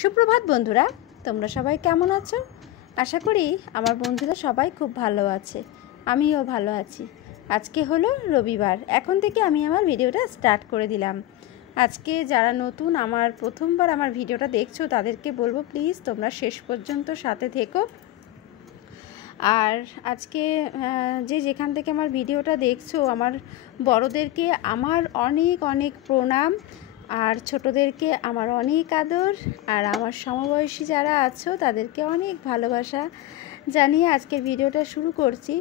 সুপ্রভাত বন্ধুরা, তোমরা সবাই কেমন আছো? আশা করি আমার বন্ধুরা সবাই খুব ভালো আছে, আমিও ভালো আছি। আজকে হলো রবিবার, এখন থেকে আমি আমার ভিডিওটা স্টার্ট করে দিলাম। আজকে যারা নতুন আমার প্রথমবার আমার ভিডিওটা দেখছো তাদেরকে বলবো প্লিজ তোমরা শেষ পর্যন্ত সাথে থেকো। আর আজকে যে যেখান থেকে আমার ভিডিওটা দেখছো, আমার বড়দেরকে আমার অনেক অনেক প্রণাম, আর ছোটদেরকে আমার অনেক আদর, আর আমার সমবয়সী যারা আছো তাদেরকে অনেক ভালোবাসা জানিয়ে আজকের ভিডিওটা শুরু করছি।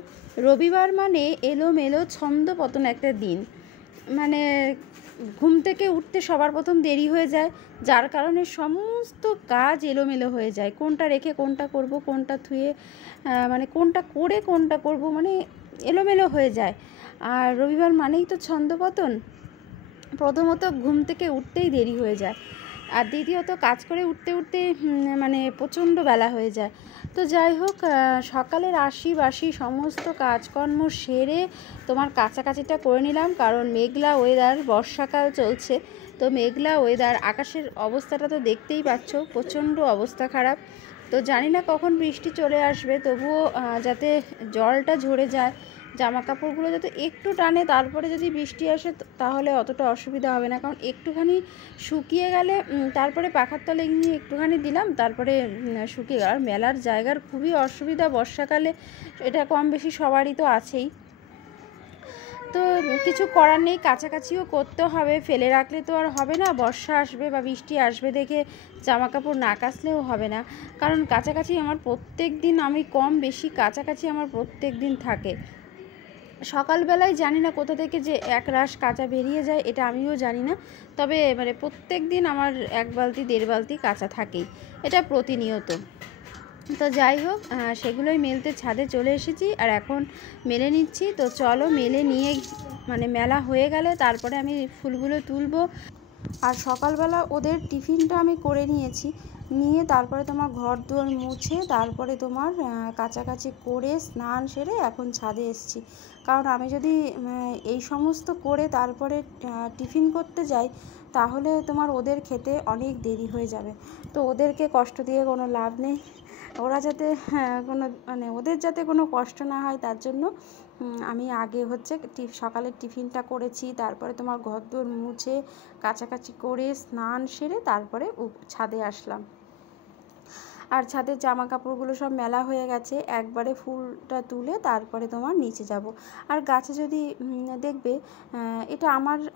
রবিবার মানে এলোমেলো ছন্দপতন একটা দিন, মানে ঘুম থেকে উঠতে সবার প্রথম দেরি হয়ে যায়, যার কারণে সমস্ত কাজ এলোমেলো হয়ে যায়। কোনটা রেখে কোনটা করব, কোনটা থুয়ে মানে কোনটা করে কোনটা করব, মানে এলোমেলো হয়ে যায়। আর রবিবার মানেই তো ছন্দপতন। প্রথমত ঘুম থেকে উঠতেই দেরি হয়ে যায়, আর দ্বিতীয়ত কাজ করে উঠতে উঠতে মানে প্রচণ্ড বেলা হয়ে যায়। তো যাই হোক, সকালের বাসি সমস্ত কাজকর্ম সেরে তোমার কাছাকাছিটা করে নিলাম, কারণ মেঘলা ওয়েদার, বর্ষাকাল চলছে, তো মেঘলা ওয়েদার, আকাশের অবস্থাটা তো দেখতেই পাচ্ছ, প্রচণ্ড অবস্থা খারাপ। তো জানি না কখন বৃষ্টি চলে আসবে, তবুও যাতে জলটা ঝরে যায়, জামা কাপড়গুলো যাতে একটু টানে, তারপরে যদি বৃষ্টি আসে তাহলে অতটা অসুবিধা হবে না, কারণ একটুখানি শুকিয়ে গেলে তারপরে পাখার তলে নিয়ে একটুখানি দিলাম, তারপরে শুকিয়ে গেল। আর মেলার জায়গার খুবই অসুবিধা বর্ষাকালে, এটা কম বেশি সবারই তো আছেই। তো কিছু করার নেই, কাছাকাছিও করতে হবে, ফেলে রাখলে তো আর হবে না। বর্ষা আসবে বা বৃষ্টি আসবে দেখে জামা কাপড় না কাচলেও হবে না, কারণ কাছাকাছি আমার প্রত্যেক দিন, আমি কম বেশি কাছাকাছি আমার প্রত্যেক দিন থাকে। সকালবেলায় জানি না কোথা থেকে যে এক রাশ কাঁচা বেরিয়ে যায়, এটা আমিও জানি না, তবে মানে প্রত্যেক দিন আমার 1 বালতি 1.5 বালতি কাঁচা থাকেই, এটা প্রতিনিয়ত। তো যাই হোক, সেগুলোই মেলতে ছাদে চলে এসেছি, আর এখন মেলে নিচ্ছি। তো চলো মেলে নিয়ে, মানে মেলা হয়ে গেলে তারপরে আমি ফুলগুলো তুলবো। আর সকালবেলা ওদের টিফিনটা আমি করে নিয়েছি, নিয়ে তারপরে তোমার ঘর দুয়ার মুছে, তারপরে তোমার কাচাকাচি করে স্নান সেরে এখন ছাদে এসেছি। কারণ আমি যদি এই সমস্ত করে তারপরে টিফিন করতে যাই, তাহলে তোমার ওদের খেতে অনেক দেরি হয়ে যাবে। তো ওদেরকে কষ্ট দিয়ে কোনো লাভ নেই, ওরা যাতে কোনো মানে ওদের যাতে কোনো কষ্ট না হয়, তার জন্য আমি আগে হচ্ছে সকালের টিফিনটা করেছি, তারপরে তোমার ঘরদোর মুছে কাচাকাচি করে স্নান সেরে তারপরে ছাদে আসলাম। আর ছাদের জামা কাপড়গুলো সব মেলা হয়ে গেছে, একবারে ফুলটা তুলে তারপরে তোমার নিচে যাব। আর গাছে যদি দেখবে, এটা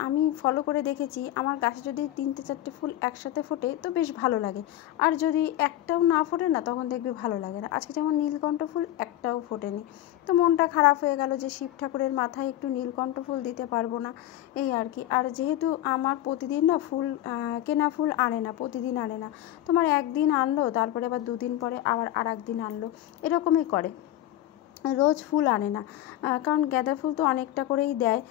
আমি ফলো করে দেখেছি, আমার গাছে যদি 3-4টে ফুল একসাথে ফোটে তো বেশ ভালো লাগে, আর যদি একটাও না ফোটে না তখন দেখবে ভালো লাগে না। আজকে যেমন নীলকণ্ঠ ফুল একটাও ফোটেনি, তো মনটা খারাপ হয়ে গেল যে শিব ঠাকুরের মাথায় একটু নীলকণ্ঠ ফুল দিতে পারবো না, এই আর কি। আর যেহেতু আমার প্রতিদিন না ফুল কেনা ফুল আনে না, প্রতিদিন আনে না, তোমার একদিন আনলো, তারপরে আবার 2 দিন পরে আবার আর একদিন আনলো, এরকমই করে, রোজ ফুল আনে না। কারণ গাঁদা ফুল তো অনেকটা করেই দেয়,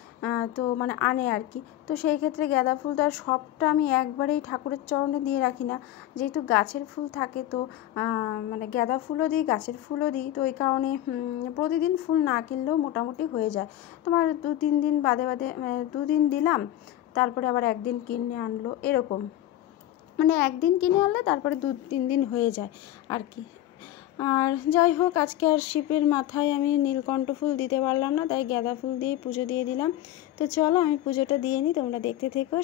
তো মানে আনে আর কি। তো সেই ক্ষেত্রে গাঁদা ফুল তো আর সবটা আমি একবারেই ঠাকুরের চরণে দিয়ে রাখি না, যেহেতু গাছের ফুল থাকে, তো মানে গাঁদা ফুলও দিই, গাছের ফুলও দিই, তো ওই কারণে প্রতিদিন ফুল না কিনলেও মোটামুটি হয়ে যায়। তোমার 2-3 দিন বাদে 2 দিন দিলাম, তারপরে আবার একদিন কিনে আনলো, এরকম, মানে একদিন কিনে আনলে তারপরে 2-3 দিন হয়ে যায় আর কি। আর যাই হোক, আজকে আর শিবের মাথায় আমি নীলকণ্ঠ ফুল দিতে পারলাম না, তাই গাঁদা ফুল দিয়ে পুজো দিয়ে দিলাম। তো চলো আমি পুজোটা দিয়ে নিই, তোমরা দেখতে থেকো।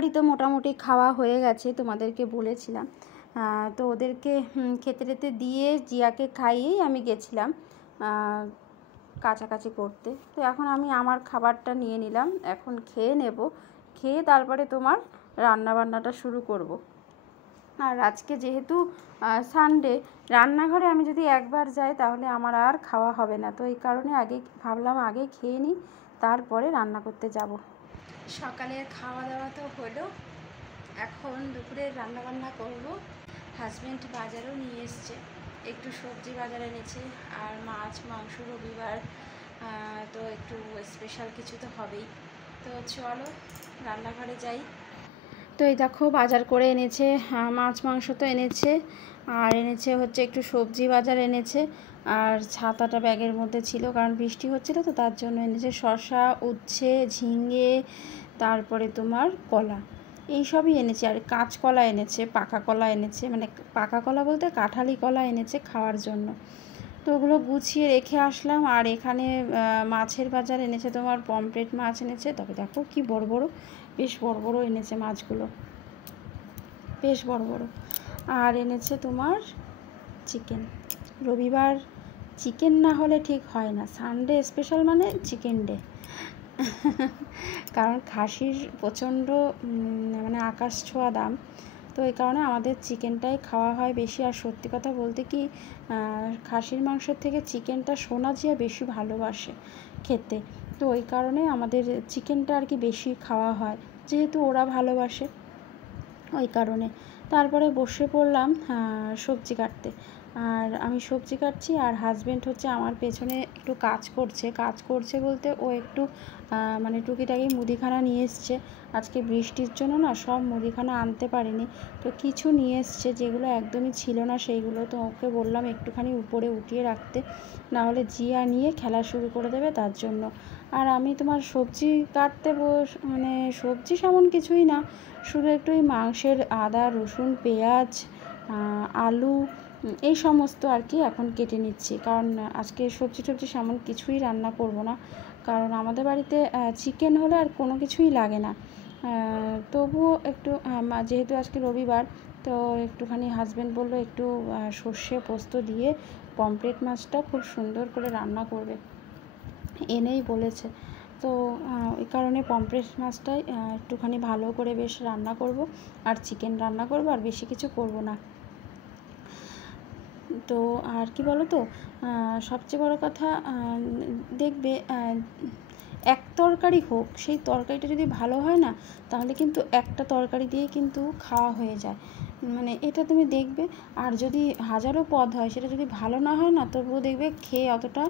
সবারই তো মোটামুটি খাওয়া হয়ে গেছে, তোমাদেরকে বলেছিলাম। তো ওদেরকে খেতে টেতে দিয়ে জিয়াকে খাইয়েই আমি গেছিলাম কাছাকাছি করতে। তো এখন আমি আমার খাবারটা নিয়ে নিলাম, এখন খেয়ে নেব, খেয়ে তারপরে তোমার রান্নাবান্নাটা শুরু করব। আর আজকে যেহেতু সানডে, রান্নাঘরে আমি যদি একবার যাই তাহলে আমার আর খাওয়া হবে না। তো এই কারণে আগে ভাবলাম আগে খেয়ে নিই, তারপরে রান্না করতে যাব। সকালের খাওয়া দাওয়া তো হলো, এখন দুপুরের রান্নাবান্না করব। হাজব্যান্ড বাজারও নিয়ে এসছে, একটু সবজি বাজার এনেছে, আর মাছ মাংস রবিবার, তো একটু স্পেশাল কিছু তো হবেই। তো চলো রান্নাঘরে যাই। তো এই দেখো বাজার করে এনেছে, মাছ মাংস তো এনেছে, আর এনেছে হচ্ছে একটু সবজি বাজার এনেছে, আর ছাতাটা ব্যাগের মধ্যে ছিল কারণ বৃষ্টি হচ্ছিল, তো তার জন্য এনেছে শসা, উচ্ছে, ঝিঙে, তারপরে তোমার কলা, এই সবই এনেছে। আর কাঁচকলা এনেছে, পাকা কলা এনেছে, মানে পাকা কলা বলতে কাঁঠালি কলা এনেছে খাওয়ার জন্য। তো ওগুলো গুছিয়ে রেখে আসলাম। আর এখানে মাছের বাজার এনেছে, তোমার পমফ্রেট মাছ এনেছে, তবে দেখো কি বড় বড়, বেশ বড় বড় এনেছে মাছগুলো, বেশ বড় বড়। আর এনেছে তোমার চিকেন। রবিবার চিকেন না হলে ঠিক হয় না, সানডে স্পেশাল মানে চিকেন ডে। কারণ খাসির প্রচণ্ড মানে আকাশ ছোঁয়া দাম, তো এই কারণে আমাদের চিকেনটাই খাওয়া হয় বেশি। আর সত্যি কথা বলতে কি, খাসির মাংসের থেকে চিকেনটা সোনা জিয়া বেশি ভালোবাসে খেতে, তো ওই কারণে আমাদের চিকেনটা আর কি বেশি খাওয়া হয়, যেহেতু ওরা ভালোবাসে ওই কারণে। তারপরে বসে পড়লাম সবজি কাটতে। আর আমি সবজি কাটছি, আর হাজব্যান্ড হচ্ছে আমার পেছনে একটু কাজ করছে বলতে ও একটু মানে টুকিটাকি মুদিখানা নিয়ে এসছে। আজকে বৃষ্টির জন্য না সব মুদিখানা আনতে পারিনি, তো কিছু নিয়ে এসছে যেগুলো একদমই ছিল না সেইগুলো। তো ওকে বললাম একটুখানি উপরে উঠিয়ে রাখতে, নাহলে জিয়া নিয়ে খেলা শুরু করে দেবে, তার জন্য। আর আমি তোমার সবজি কাটতে মানে সবজি সেমন কিছুই না, শুধু একটু এই মাংসের আদা রসুন পেঁয়াজ আলু এই সমস্ত আর কি এখন কেটে নিচ্ছি, কারণ আজকে সবজি টবজি সেমন কিছুই রান্না করব না, কারণ আমাদের বাড়িতে চিকেন হলে আর কোনো কিছুই লাগে না। তবুও একটু যেহেতু আজকে রবিবার, তো একটুখানি হাজব্যান্ড বললো একটু সর্ষে পোস্ত দিয়ে পমফ্রেট মাছটা খুব সুন্দর করে রান্না করবে, এনেই বলেছে। তো এই কারণে পমফ্রেট মাছটাই একটুখানি ভালো করে বেশ রান্না করব, আর চিকেন রান্না করব, আর বেশি কিছু করব না। তো আর কি বলো তো, সবচেয়ে বড় কথা দেখবে এক তরকারি হোক, সেই তরকারিটা যদি ভালো হয় না, তাহলে কিন্তু একটা তরকারি দিয়ে কিন্তু খাওয়া হয়ে যায়, মানে এটা তুমি দেখবে। আর যদি হাজারো পদ হয়, সেটা যদি ভালো না হয় না, তবুও দেখবে খেয়ে অতটা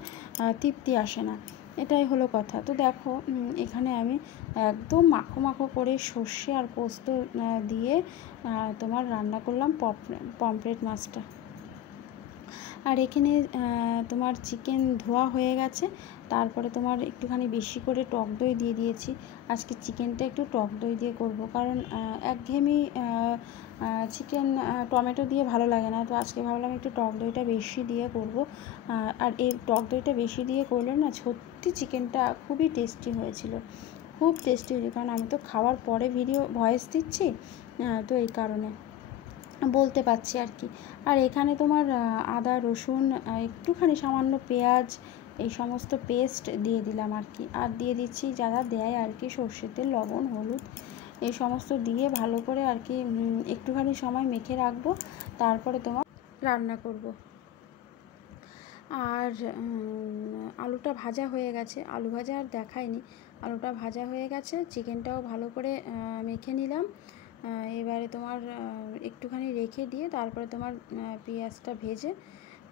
তৃপ্তি আসে না, এটাই হলো কথা। তো দেখো এখানে আমি একদম মাখো মাখো করে সর্ষে আর পোস্ত দিয়ে তোমার রান্না করলাম পমফ্রেট মাছটা। আর এখানে তোমার চিকেন ধোয়া হয়ে গেছে, তারপরে তোমার একটুখানি বেশি করে টক দই দিয়ে দিয়েছি। আজকে চিকেনটা একটু টক দই দিয়ে করব, কারণ একঘেয়েমি চিকেন টমেটো দিয়ে ভালো লাগে না, তো আজকে ভাবলাম একটু টক দইটা বেশি দিয়ে করব। আর এই টক দইটা বেশি দিয়ে করলে না সত্যি চিকেনটা খুবই টেস্টি হয়েছিল, খুব টেস্টি হয়েছে, কারণ আমি তো খাওয়ার পরে ভিডিও ভয়েস দিচ্ছি, তো এই কারণে বলতে পারছি আর কি। আর এখানে তোমার আদা রসুন একটুখানি সামান্য পেঁয়াজ এই সমস্ত পেস্ট দিয়ে দিলাম আর কি, আর দিয়ে দিচ্ছি যারা দেয় আর কি সর্ষের তেল লবণ হলুদ এই সমস্ত দিয়ে ভালো করে আর কি একটুখানি সময় মেখে রাখবো, তারপরে তোমার রান্না করব। আর আলুটা ভাজা হয়ে গেছে, আলু ভাজা আর দেখায়নি, আলুটা ভাজা হয়ে গেছে, চিকেনটাও ভালো করে মেখে নিলাম। এবারে তোমার একটুখানি রেখে দিয়ে তারপরে তোমার পেঁয়াজটা ভেজে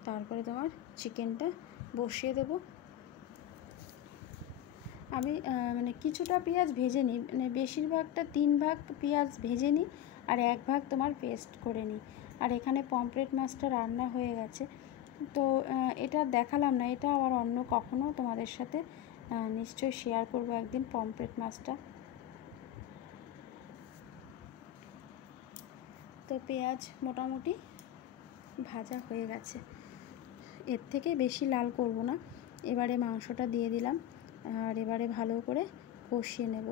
তারপরে তোমার চিকেনটা বসিয়ে দেব। আমি মানে কিছুটা পেঁয়াজ ভেজে নিই, মানে বেশিরভাগটা 3 ভাগ পেঁয়াজ ভেজে নিই, আর 1 ভাগ তোমার পেস্ট করে নিই। আর এখানে পমফ্রেট মাছটা রান্না হয়ে গেছে, তো এটা দেখালাম না, এটা আবার অন্য কখনো তোমাদের সাথে নিশ্চয়ই শেয়ার করব একদিন পমফ্রেট মাছটা। তো পেঁয়াজ মোটামুটি ভাজা হয়ে গেছে, এর থেকে বেশি লাল করব না। এবারে মাংসটা দিয়ে দিলাম, আর এবারে ভালো করে কষিয়ে নেব।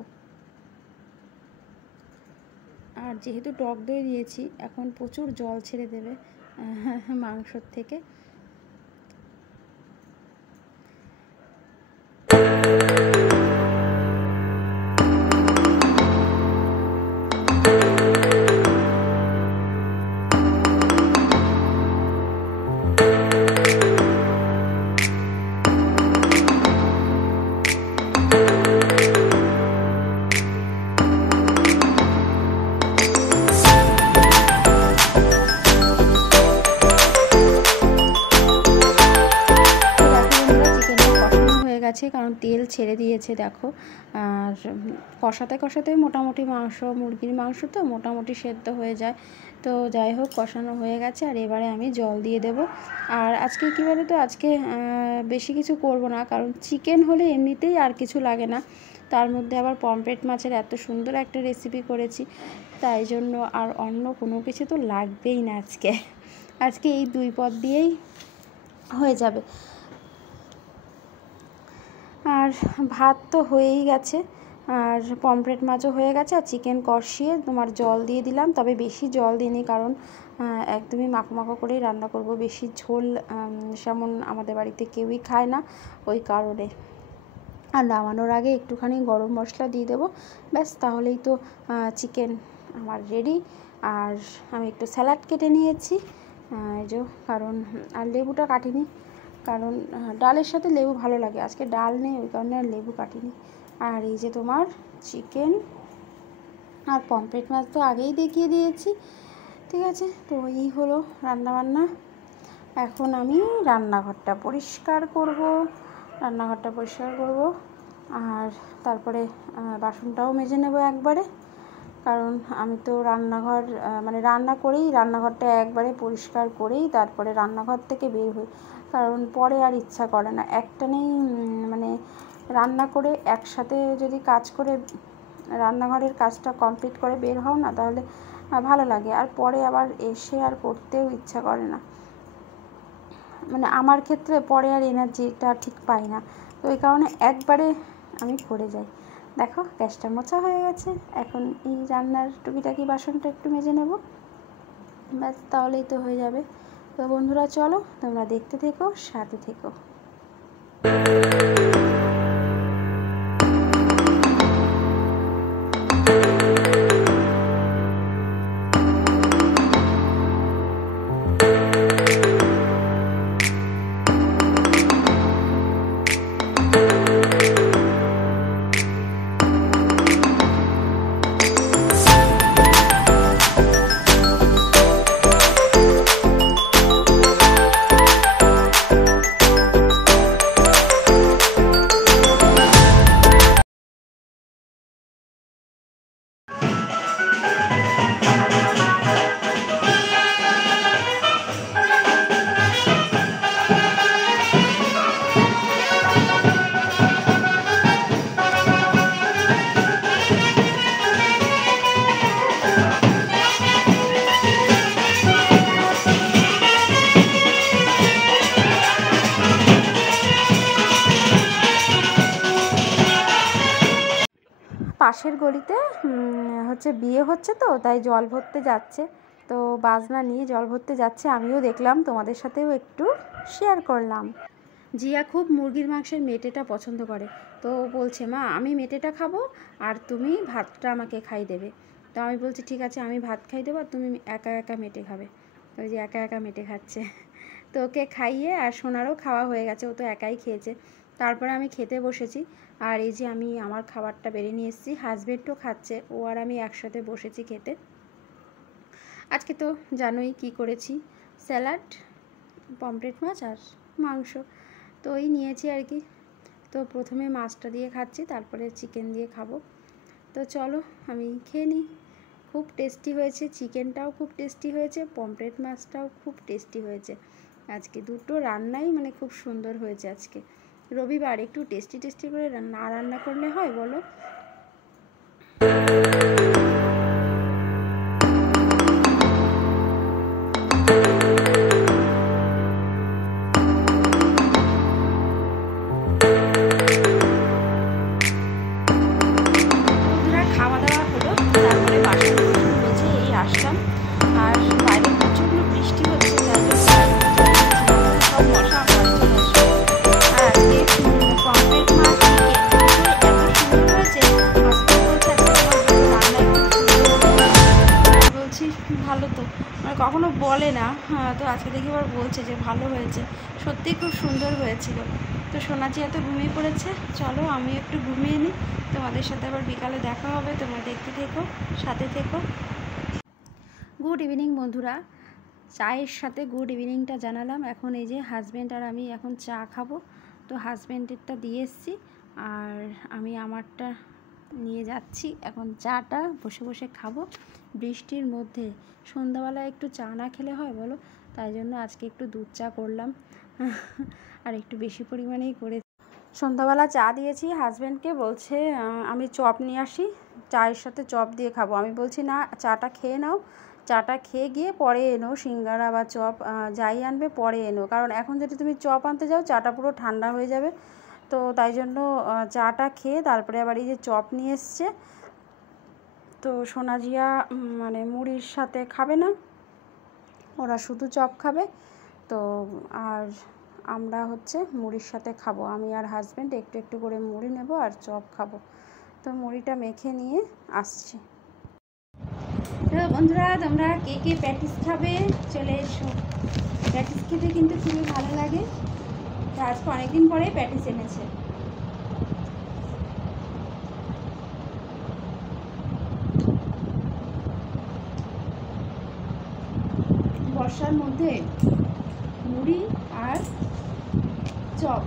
আর যেহেতু টক দই দিয়েছি এখন প্রচুর জল ছেড়ে দেবে মাংসর থেকে। গেছে কারণ তেল ছেড়ে দিয়েছে দেখো। আর কষাতে কষাতে মোটামুটি মুরগির মাংস তো মোটামুটি সেদ্ধ হয়ে যায়। তো যাই হোক কষানো হয়ে গেছে আর এবারে আমি জল দিয়ে দেব। আর আজকে কী বলো তো, আজকে বেশি কিছু করব না, কারণ চিকেন হলে এমনিতেই আর কিছু লাগে না, তার মধ্যে আবার পমফ্রেট মাছের এত সুন্দর একটা রেসিপি করেছি, তাই জন্য আর অন্য কোনো কিছু তো লাগবেই না। আজকে এই 2 পদ দিয়েই হয়ে যাবে। আর ভাত তো হয়েই গেছে, আর পমফ্রেট মাছও হয়ে গেছে, আর চিকেন কষিয়ে তোমার জল দিয়ে দিলাম। তবে বেশি জল দিইনি, কারণ একদমই মাখো মাখো করেই রান্না করব, বেশি ঝোল সেমন আমাদের বাড়িতে কেউই খায় না, ওই কারণে। আর নামানোর আগে একটুখানি গরম মশলা দিয়ে দেবো, ব্যাস তাহলেই তো চিকেন আমার রেডি। আর আমি একটু স্যালাড কেটে নিয়েছি এই যে, কারণ আর লেবুটা কাটিনি, কারণ ডালের সাথে লেবু ভালো লাগে। আজকে ডাল নেই, ওই কারণে আর লেবু কাটিনি। আর এই যে তোমার চিকেন আর পমফ্রেট মাছ তো আগেই দেখিয়ে দিয়েছি, ঠিক আছে। তো এই হলো রান্নাবান্না। এখন আমি রান্নাঘরটা পরিষ্কার করব আর তারপরে বাসনটাও মেজে নেব একবারে, কারণ আমি তো রান্নাঘর মানে রান্না করেই রান্নাঘরটা একবারে পরিষ্কার করেই তারপরে রান্নাঘর থেকে বের হই, কারণ পরে আর ইচ্ছা করে না। একটানেই মানে রান্না করে একসাথে যদি কাজ করে রান্নাঘরের কাজটা কমপ্লিট করে বের হও না, তাহলে ভালো লাগে, আর পরে আবার এসে আর করতেও ইচ্ছা করে না। মানে আমার ক্ষেত্রে পরে আর এনার্জিটা ঠিক পাই না, তো ওই কারণে একবারে আমি করে যাই। দেখো গ্যাসটা মোছা হয়ে গেছে, এখন এই রান্নার টুকিটাকি বাসনটা একটু মেজে নেব, ব্যাস তাহলেই তো হয়ে যাবে। তো বন্ধুরা চলো তোমরা দেখতে থেকো, সাথে থেকো। পাশের গলিতে হচ্ছে বিয়ে হচ্ছে, তো তাই জল ভরতে যাচ্ছে, তো বাজনা নিয়ে জল ভরতে যাচ্ছে, আমিও দেখলাম, তোমাদের সাথেও একটু শেয়ার করলাম। জিয়া খুব মুরগির মাংসের মেটেটা পছন্দ করে, তো বলছে মা আমি মেটেটা খাবো আর তুমি ভাতটা আমাকে খাই দেবে। তো আমি বলছি ঠিক আছে আমি ভাত খাই দেবো আর তুমি একা একা মেটে খাবে। ওই যে একা একা মেটে খাচ্ছে, তো ওকে খাইয়ে আর সোনারও খাওয়া হয়ে গেছে, ও তো একাই খেয়েছে। তারপরে আমি খেতে বসেছি, আর এই যে আমি আমার খাবারটা বেড়ে নিয়ে এসেছি, হাজব্যান্ডও খাচ্ছে, ও আর আমি একসাথে বসেছি খেতে। আজকে তো জানোই কি করেছি, স্যালাড, পমফ্রেট মাছ আর মাংস, তো ওই নিয়েছি আর কি। তো প্রথমে মাছটা দিয়ে খাচ্ছি, তারপরে চিকেন দিয়ে খাবো। তো চলো আমি খেয়ে নিই। খুব টেস্টি হয়েছে, চিকেনটাও খুব টেস্টি হয়েছে, পমফ্রেট মাছটাও খুব টেস্টি হয়েছে। আজকে দুটো রান্নাই মানে খুব সুন্দর হয়েছে। আজকে রবিবার, একটু টেস্টি করে না রান্না করলে হয় বলো। খাওয়া দাওয়া হলো, তারপরে বাসন কখনো বলে না, তো আজকে দেখি আবার বলছে যে ভালো হয়েছে, সত্যিই খুব সুন্দর হয়েছিল। তো সোনাজি এত ঘুমিয়ে পড়েছে, চলো আমি একটু ঘুমিয়ে নিই, তোমাদের সাথে আবার বিকালে দেখা হবে, তোমরা দেখতে থেকো, সাথে থেকো। গুড ইভিনিং বন্ধুরা, চায়ের সাথে গুড ইভিনিংটা জানালাম। এখন এই যে হাজব্যান্ড আর আমি এখন চা খাবো, তো হাজব্যান্ডেরটা দিয়ে এসছি আর আমি আমারটা নিয়ে যাচ্ছি। এখন চাটা বসে বসে খাবো বৃষ্টির মধ্যে। সন্ধ্যাবেলায় একটু চা না খেলে হয় বলো, তাই জন্য আজকে একটু দুধ চা করলাম আর একটু বেশি পরিমাণেই করে। সন্ধ্যাবেলা চা দিয়েছি হাজব্যান্ডকে, বলছে আমি চপ নিয়ে আসি, চায়ের সাথে চপ দিয়ে খাবো। আমি বলছি না, চাটা খেয়ে নাও, চাটা খেয়ে গিয়ে পরে এনো, সিঙ্গারা বা চপ যাই আনবে পরে এনো, কারণ এখন যদি তুমি চপ আনতে যাও চাটা পুরো ঠান্ডা হয়ে যাবে। তো তাই জন্য চাটা খেয়ে তারপরে আবার এই যে চপ নিয়ে এসছে। তো সোনাজিয়া মানে মুড়ির সাথে খাবে না, ওরা শুধু চপ খাবে। তো আর আমরা হচ্ছে মুড়ির সাথে খাবো, আমি আর হাজব্যান্ড একটু একটু করে মুড়ি নেব আর চপ খাবো। তো মুড়িটা মেখে নিয়ে আসছি। তো বন্ধুরা, তোমরা কে কে প্যাটিস খাবে চলে এসো, প্যাটিস খেতে কিন্তু খুবই ভালো লাগে। তো আজকে অনেকদিন পরে প্যাটিস এনেছে। বর্ষার মধ্যে মুড়ি আর চপ,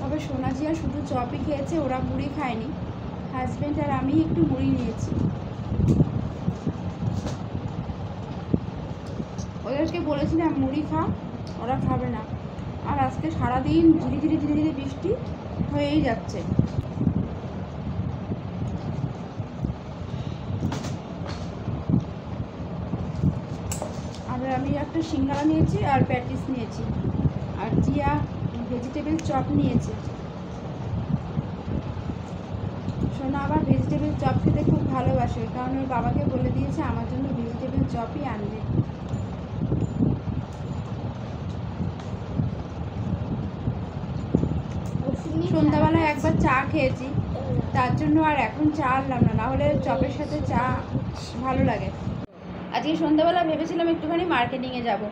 তবে সোনাজিয়া শুধু চপই খেয়েছে, ওরা মুড়ি খায়নি। হাজব্যান্ড আর আমি একটু মুড়ি নিয়েছি। ওদেরকে বলেছিলাম মুড়ি খা, ওরা খাবে না। আর আজকে সারাদিন ধীরে ধীরে ধীরে ধীরে বৃষ্টি হয়েই যাচ্ছে। আর আমি একটা সিঙ্গারা নিয়েছি আর প্যাটিস নিয়েছি, আর জিয়া ভেজিটেবল চপ নিয়েছে। সোনা আবার ভেজিটেবল চপ খেতে খুব ভালোবাসে, কারণ ওর বাবাকে বলে দিয়েছে আমার জন্য ভেজিটেবল চপই আনবে। সন্ধ্যাবেলায় একবার চা খেয়েছি, তার জন্য আর এখন চা আনলাম না, নাহলে চপের সাথে চা ভালো লাগে। আজকে সন্ধ্যাবেলা ভেবেছিলাম একটুখানি মার্কেটিংয়ে যাব,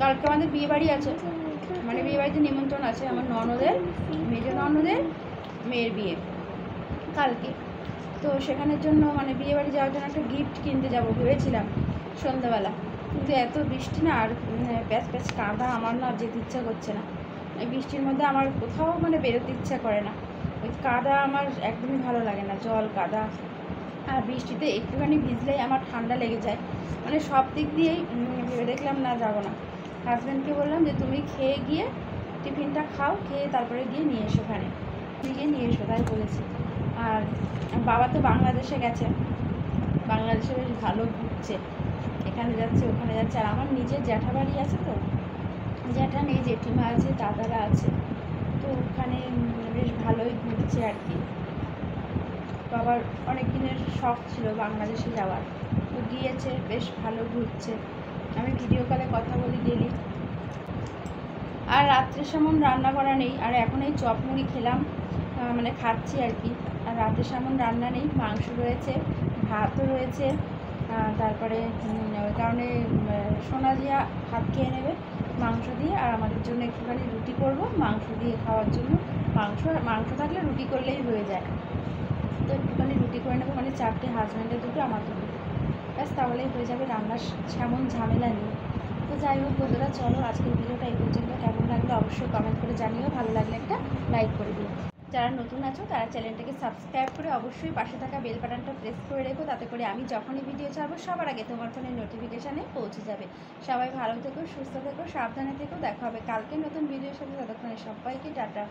কালকে আমাদের বিয়ে বাড়ি আছে, মানে বিয়ে বাড়িতে নিমন্ত্রণ আছে আমার ননদের, মেজো ননদের মেয়ের বিয়ে কালকে। তো সেখানের জন্য মানে বিয়ে বাড়ি যাওয়ার জন্য একটা গিফট কিনতে যাব ভেবেছিলাম সন্ধ্যাবেলা, কিন্তু এত বৃষ্টি না, আর প্যাচ প্যাচ কাদা, আমার না যেতে ইচ্ছা করছে না। এই বৃষ্টির মধ্যে আমার কোথাও মানে বেরোতে ইচ্ছা করে না, ওই কাদা আমার একদমই ভালো লাগে না, জল কাদা। আর বৃষ্টিতে একটুখানি ভিজলেই আমার ঠান্ডা লেগে যায়, মানে সব দিক দিয়েই ভেবে দেখলাম না, যাবো না। হাজব্যান্ডকে বললাম যে তুমি খেয়ে গিয়ে টিফিনটা খাও, খেয়ে তারপরে গিয়ে নিয়ে এসো, ওখানে গিয়ে নিয়ে এসো, তাই বলেছি। আর বাবা তো বাংলাদেশে গেছে, বাংলাদেশে বেশ ভালো ঘুরছে, এখানে যাচ্ছে ওখানে যাচ্ছে। আর আমার নিজের জ্যাঠাবাড়ি আছে, তো জ্যাঠা নেই, জেঠিমা আছে, দাদারা আছে, তো ওখানে বেশ ভালোই ঘুরছে আর কি। বাবার অনেক দিনের শখ ছিল বাংলাদেশে যাওয়ার, তো গিয়েছে, বেশ ভালো ঘুরছে। আমি ভিডিও কলে কথা বলি ডেলি। আর রাত্রে সেমন রান্না করা নেই, আর এখন এই চপ মুড়ি খেলাম, মানে খাচ্ছি আর কি। আর রাতে সেমন রান্না নেই, মাংস রয়েছে, ভাতও রয়েছে, তারপরে ওই কারণে সোনাজিয়া ভাত খেয়ে নেবে মাংস দিয়ে, আর আমাদের জন্য একটুখানি রুটি করব মাংস দিয়ে খাওয়ার জন্য। মাংস থাকলে রুটি করলেই হয়ে যায়, তো একটুখানি রুটি করে নেবো, মানে চারটে, হাজব্যান্ডের দুটো, আমার দুটো, ব্যাস তাহলেই হয়ে যাবে, রান্নার সেমন ঝামেলা নেই। তো যাই হোক বন্ধুরা, চলো আজকের ভিডিওটা এই পর্যন্ত। কেমন লাগলো অবশ্যই কমেন্ট করে জানিও, ভালো লাগলে একটা লাইক করে দিও। যারা নতুন আছো তারা চ্যানেলটাকে সাবস্ক্রাইব করে অবশ্যই পাশে থাকা বেল বাটনটা প্রেস করে রেখো, তাতে করে আমি যখনই ভিডিও ছাড়বো সবার আগে তোমার ফোনে নোটিফিকেশানে পৌঁছে যাবে। সবাই ভালো থেকো, সুস্থ থেকো, সাবধানে থেকো, দেখা হবে কালকে নতুন ভিডিওর সাথে। ততক্ষণে সবাইকে টাটা।